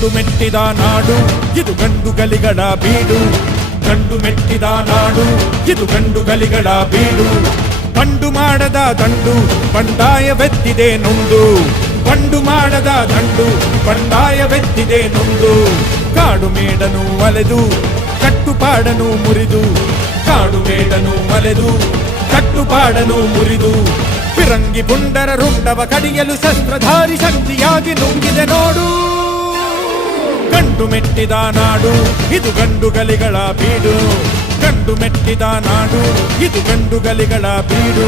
ಗಂಡು ಮೆಟ್ಟಿದ ನಾಡು ಇದು ಗಂಡು ಗಲಿಗಳ ಬೀಡು ಗಂಡು ಮೆಟ್ಟಿದ ನಾಡು ಇದು ಗಂಡು ಗಲಿಗಳ ಬೀಡು ಬಂಡು ಮಾಡದ ದಂಡು ಬಂಡಾಯವೆತ್ತಿದೆ ನೊಂದು ಬಂಡು ಮಾಡದ ದಂಡು ಬಂಡಾಯವೆತ್ತಿದೆ ನೊಂದು ಕಾಡು ಮೇಡನು ಅಲೆದು ಕಟ್ಟುಪಾಡನು ಮುರಿದು ಕಾಡು ಮೇಡನು ಅಲೆದು ಕಟ್ಟುಪಾಡನು ಮುರಿದು ಫಿರಂಗಿ ಪುಂಡರ ರುಂಡವ ಕಡಿಯಲು ಶಸ್ತ್ರಧಾರಿ ಶಕ್ತಿಯಾಗಿ ನುಂಗಿದೆ ನೋಡು ಗಂಡು ಮೆಟ್ಟಿದ ನಾಡು ಇದು ಗಂಡು ಗಲಿಗಳ ಬೀಡು ಗಂಡು ಮೆಟ್ಟಿದ ನಾಡು ಇದು ಗಂಡು ಗಲಿಗಳ ಬೀಡು